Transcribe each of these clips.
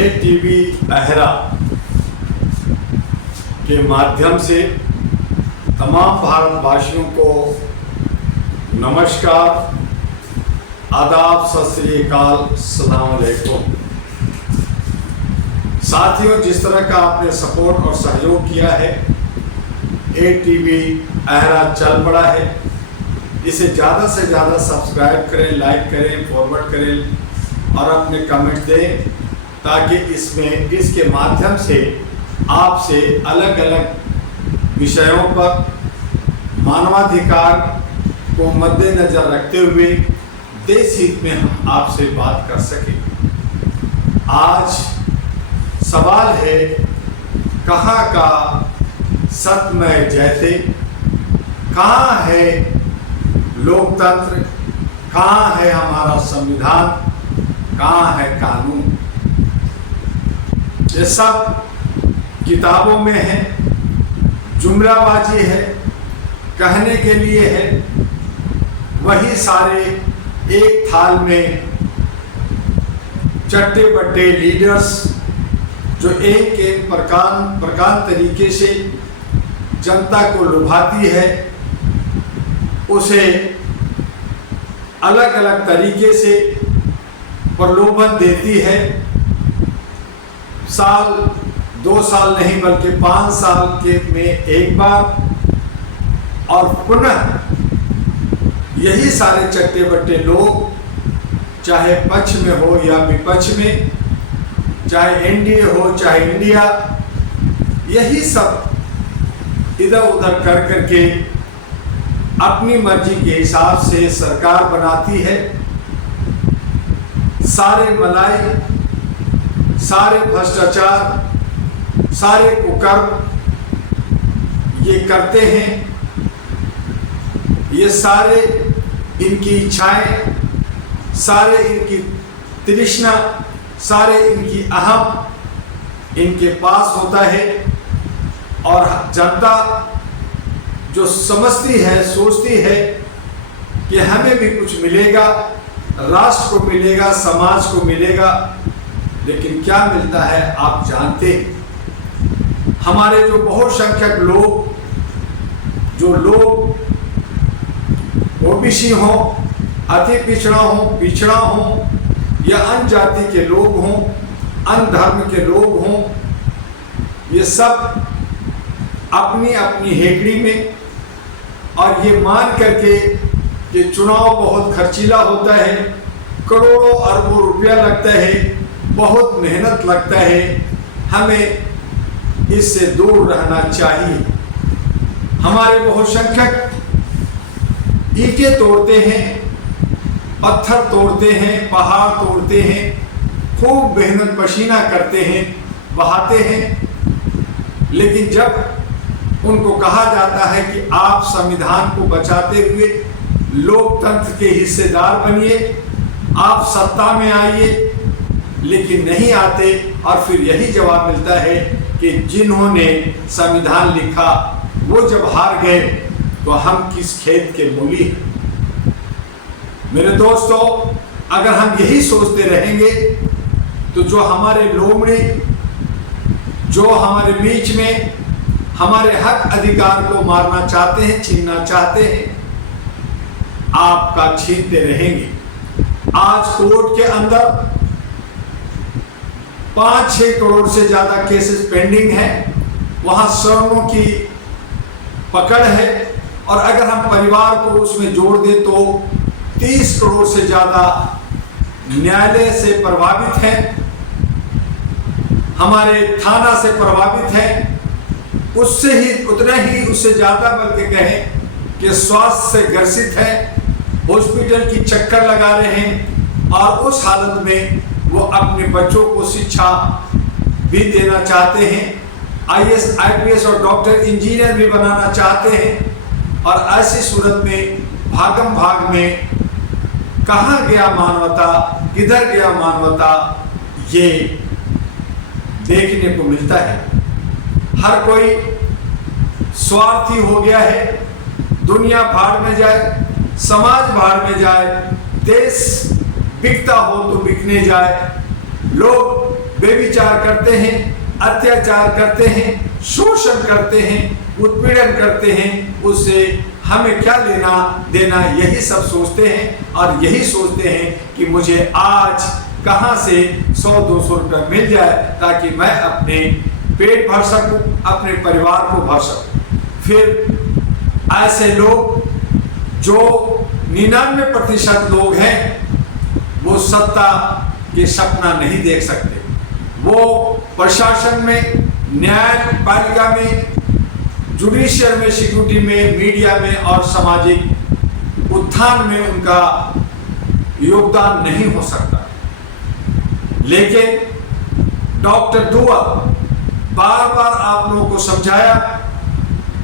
TV अहरा के माध्यम से तमाम भारतवासियों को नमस्कार, आदाब, सत श्री अकाल, सलाम अलैकुम। साथियों, जिस तरह का आपने सपोर्ट और सहयोग किया है, टीवी अहरा चल पड़ा है। इसे ज़्यादा से ज़्यादा सब्सक्राइब करें, लाइक करें, फॉरवर्ड करें और अपने कमेंट दें, ताकि इसके माध्यम से आपसे अलग अलग विषयों पर मानवाधिकार को मद्देनज़र रखते हुए देश हित में हम आपसे बात कर सकें। आज सवाल है, कहाँ का सत्यमय जयते, कहाँ है लोकतंत्र, कहाँ है हमारा संविधान, कहाँ है कानून। ये सब किताबों में है, जुमलाबाजी है, कहने के लिए है। वही सारे एक थाल में चट्टे बट्टे लीडर्स जो एक प्रकार तरीके से जनता को लुभाती है, उसे अलग अलग तरीके से प्रलोभन देती है। साल 2 साल नहीं बल्कि 5 साल में एक बार, और पुनः यही सारे चट्टे बट्टे लोग, चाहे पक्ष में हो या विपक्ष में, चाहे एनडीए हो चाहे इंडिया, यही सब इधर उधर कर करके अपनी मर्जी के हिसाब से सरकार बनाती है। सारे मलाई, सारे भ्रष्टाचार, सारे कुकर्म ये करते हैं। ये सारे इनकी इच्छाएं, सारे इनकी तृष्णा, सारे इनकी अहम इनके पास होता है। और जनता जो समझती है, सोचती है कि हमें भी कुछ मिलेगा, राष्ट्र को मिलेगा, समाज को मिलेगा, लेकिन क्या मिलता है आप जानते हैं। हमारे जो बहुसंख्यक लोग, जो लोग ओबीसी हो, अति पिछड़ा हो या अन्य जाति के लोग हों, अन्य धर्म के लोग हों, ये सब अपनी अपनी हेकड़ी में, और ये मान करके कि चुनाव बहुत खर्चीला होता है, करोड़ों अरबों रुपया लगता है, बहुत मेहनत लगता है, हमें इससे दूर रहना चाहिए। हमारे बहुसंख्यक ईंटें तोड़ते हैं, पत्थर तोड़ते हैं, पहाड़ तोड़ते हैं, खूब मेहनत पसीना करते हैं, बहाते हैं, लेकिन जब उनको कहा जाता है कि आप संविधान को बचाते हुए लोकतंत्र के हिस्सेदार बनिए, आप सत्ता में आइए, लेकिन नहीं आते। और फिर यही जवाब मिलता है कि जिन्होंने संविधान लिखा वो जब हार गए तो हम किस खेत के मूली हैं। मेरे दोस्तों, अगर हम यही सोचते रहेंगे तो जो हमारे लोमड़ी, जो हमारे बीच में हमारे हक अधिकार को मारना चाहते हैं, छीनना चाहते हैं, आपका छीनते रहेंगे। आज कोर्ट के अंदर 5-6 करोड़ से ज्यादा केसेस पेंडिंग है, वहां सैकड़ों की पकड़ है, और अगर हम परिवार को उसमें जोड़ दें तो 30 करोड़ से ज्यादा न्यायालय से प्रभावित हैं, हमारे थाना से प्रभावित हैं, उससे ज्यादा बल्कि कहें कि स्वास्थ्य से ग्रसित है, हॉस्पिटल की चक्कर लगा रहे हैं, और उस हालत में वो अपने बच्चों को शिक्षा भी देना चाहते हैं, IAS, IPS और डॉक्टर, इंजीनियर भी बनाना चाहते हैं। और ऐसी सूरत में भागम भाग में कहाँ गया मानवता, किधर गया मानवता, ये देखने को मिलता है। हर कोई स्वार्थी हो गया है, दुनिया भाड़ में जाए, समाज भाड़ में जाए, देश बिकता हो तो बिकने जाए, लोग बेविचार करते हैं, अत्याचार करते हैं, शोषण करते हैं, उत्पीड़न करते हैं, उससे हमें क्या लेना देना, यही सब सोचते हैं और यही सोचते हैं कि मुझे आज कहां से 100-200 रुपये मिल जाए ताकि मैं अपने पेट भर सकूं, अपने परिवार को भर सकूं। फिर ऐसे लोग जो 99% लोग हैं वो सत्ता के सपना नहीं देख सकते। वो प्रशासन में, न्यायपालिका में, जुडिशियल में, सिक्योरिटी में, मीडिया में और सामाजिक उत्थान में उनका योगदान नहीं हो सकता। लेकिन डॉक्टर दुआ बार बार आप लोगों को समझाया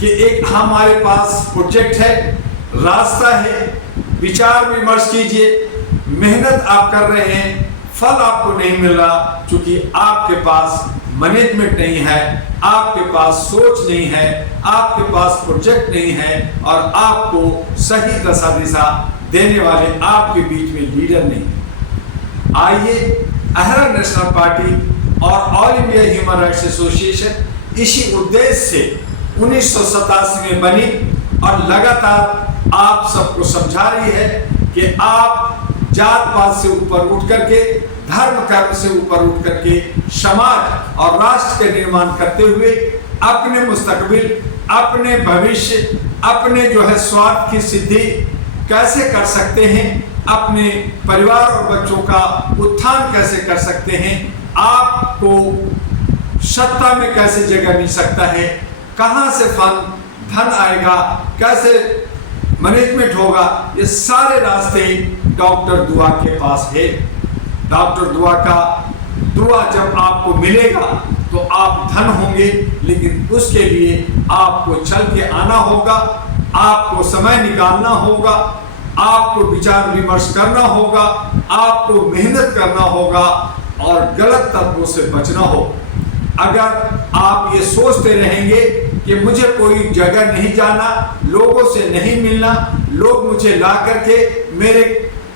कि एक हमारे पास प्रोजेक्ट है, रास्ता है, विचार विमर्श कीजिए, मेहनत आप कर रहे हैं, फल आपको नहीं मिल रहा क्योंकि आपके पास मैनेजमेंट नहीं है, आपके पास सोच नहीं है, आपके पास प्रोजेक्ट नहीं है और आपको सही दशा दिशा देने वाले आपके बीच में लीडर नहीं है। आइए, अहरा नेशनल पार्टी और all India human rights association इसी उद्देश्य से 1987 में बनी और लगातार आप सबको समझा रही है कि आप जात पात से ऊपर उठ करके, धर्म कर्म से ऊपर उठ करके समाज और राष्ट्र के निर्माण करते हुए अपने मुस्तकबिल, अपने भविष्य, अपने स्वार्थ की सिद्धि कैसे कर सकते हैं, अपने परिवार और बच्चों का उत्थान कैसे कर सकते हैं, आपको सत्ता में कैसे जगह मिल सकता है, कहां से धन आएगा, कैसे मैनेजमेंट होगा, ये सारे रास्ते डॉक्टर दुआ के पास है। डॉक्टर दुआ का दुआ जब आपको मिलेगा तो आप धन होंगे, लेकिन उसके लिए आपको चल के आना होगा, आपको समय निकालना होगा, आपको विचार विमर्श करना होगा, आपको मेहनत करना होगा और गलत तत्वों से बचना हो। अगर आप ये सोचते रहेंगे कि मुझे कोई जगह नहीं जाना, लोगों से नहीं मिलना, लोग मुझे ला करके मेरे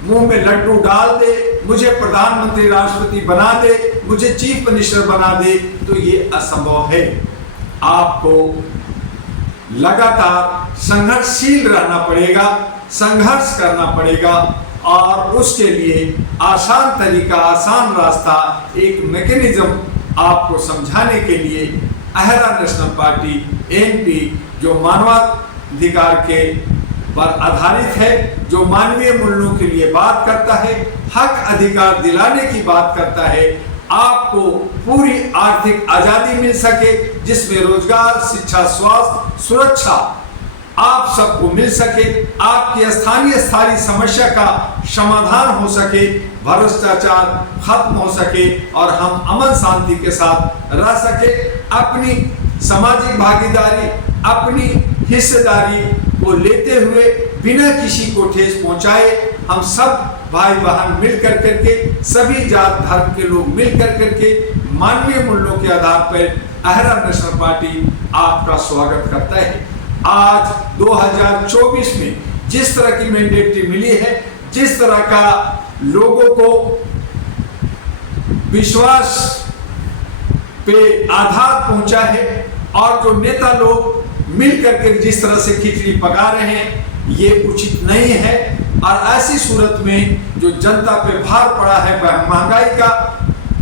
मुंह में लड्डू डाल दे, मुझे प्रधानमंत्री राष्ट्रपति बना दे, मुझे चीफ मिनिस्टर बना दे, तो ये असंभव है। आपको लगातार संघर्षशील रहना पड़ेगा, संघर्ष करना पड़ेगा और उसके लिए आसान तरीका, आसान रास्ता, एक मैकेनिज्म आपको समझाने के लिए अहरा नेशनल पार्टी एनपी, जो मानवाधिकार के पर आधारित है, जो मानवीय मूल्यों के लिए बात करता है, हक अधिकार दिलाने की बात करता है, आपको पूरी आर्थिक आजादी मिल सके, जिसमें रोजगार, शिक्षा, स्वास्थ्य, सुरक्षा आप सबको मिल सके, आपकी स्थानीय सारी समस्या का समाधान हो सके, भ्रष्टाचार खत्म हो सके और हम अमन शांति के साथ रह सके, अपनी सामाजिक भागीदारी, अपनी हिस्सेदारी को लेते हुए बिना किसी को ठेस पहुंचाए हम सब भाई बहन मिल कर करके, सभी जात धर्म के लोग मिल कर करके मानवीय मूल्यों के आधार पर अहरा नेशनल पार्टी आपका स्वागत करता है। आज 2024 में जिस तरह की मैंडेटरी मिली है, जिस तरह का लोगों को विश्वास पे आधार पहुंचा है और जो नेता लोग मिल करके जिस तरह से खिचड़ी पका रहे हैं, ये उचित नहीं है। और ऐसी सूरत में जो जनता पे भार पड़ा है महंगाई का,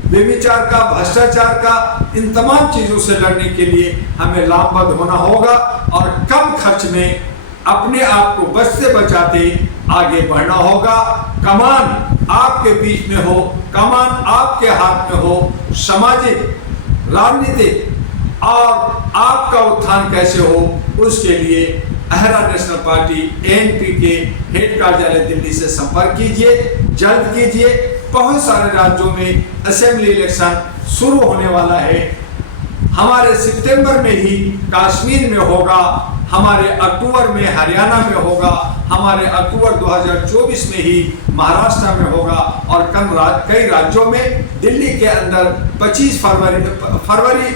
बेविचार का, भ्रष्टाचार का, इन तमाम चीजों से लड़ने के लिए हमें लामबद्ध होना होगा और कम खर्च में अपने आप को बचते बचाते आगे बढ़ना होगा। कमान आपके बीच में हो, कमान आपके हाथ में हो, सामाजिक, राजनीतिक और आपका उत्थान कैसे हो, उसके लिए अहरा नेशनल पार्टी एनपी के हेड कार्यालय दिल्ली से संपर्क कीजिए, जल्द कीजिए। बहुत सारे राज्यों में असेंबली इलेक्शन शुरू होने वाला है। हमारे सितंबर में ही कश्मीर में होगा, हमारे अक्टूबर में हरियाणा में होगा, हमारे अक्टूबर 2024 में ही महाराष्ट्र में होगा और कई राज्यों में, दिल्ली के अंदर 25 फरवरी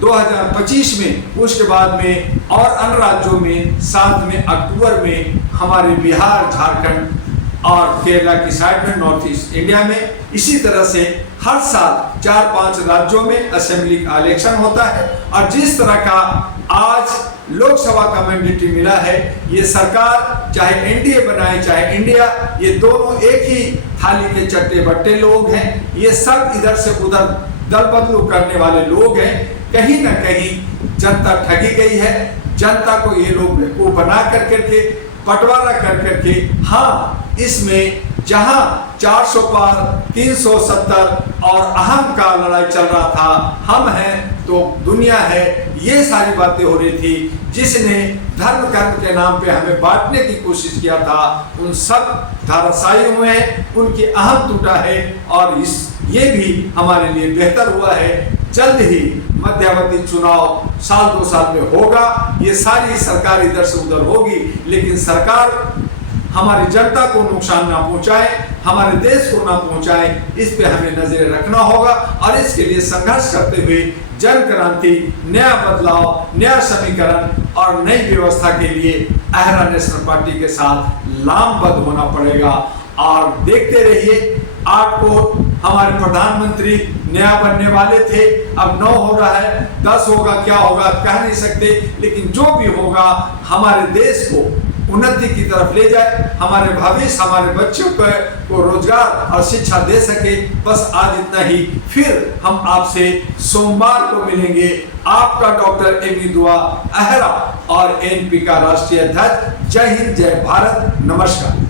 2025 में, उसके बाद में और अन्य राज्यों में 7 में अक्टूबर में, हमारे बिहार, झारखंड और केरला की साइड में नॉर्थ ईस्ट इंडिया में। इसी तरह से हर साल 4-5 राज्यों में असेंबली का इलेक्शन होता है। और जिस तरह का आज लोकसभा का मैंडेट मिला है, ये सरकार चाहे एनडीए बनाए चाहे इंडिया, ये दोनों एक ही थाली के चट्टे बट्टे लोग हैं। ये सब इधर से उधर दल बदलू करने वाले लोग हैं। कहीं ना कहीं जनता ठगी गई है। जनता को ये लोग बेवकूफ बना करके बंटवारा करके, हाँ, इसमें जहां 400 पार 370 और अहम का लड़ाई चल रहा था, हम हैं तो दुनिया है, ये सारी बातें हो रही थी। जिसने धर्म कर्म के नाम पे हमें बांटने की कोशिश किया था, उन सब धाराशायी हुए हैं, उनकी अहम टूटा है। और ये भी हमारे लिए बेहतर हुआ है। जल्द ही मध्यावधि चुनाव 1-2 साल में होगा। ये सारी सरकार इधर से उधर होगी, लेकिन सरकार हमारी जनता को नुकसान ना पहुंचाए, हमारे देश को ना पहुंचाए, इस पे हमें नजर रखना होगा। और इसके लिए संघर्ष करते हुए जन क्रांति, नया बदलाव, नया समीकरण और नई व्यवस्था के लिए अहरा नेशनल पार्टी के साथ लामबद्ध होना पड़ेगा। और देखते रहिए, 8 को हमारे प्रधानमंत्री नया बनने वाले थे, अब 9 हो रहा है, 10 होगा, क्या होगा कह नहीं सकते, लेकिन जो भी होगा हमारे देश को उन्नति की तरफ ले जाए, हमारे भविष्य, हमारे बच्चों को रोजगार और शिक्षा दे सके। बस आज इतना ही। फिर हम आपसे सोमवार को मिलेंगे। आपका डॉक्टर एमी दुआ अहरा और एनपी का राष्ट्रीय अध्यक्ष। जय हिंद, जय भारत, नमस्कार।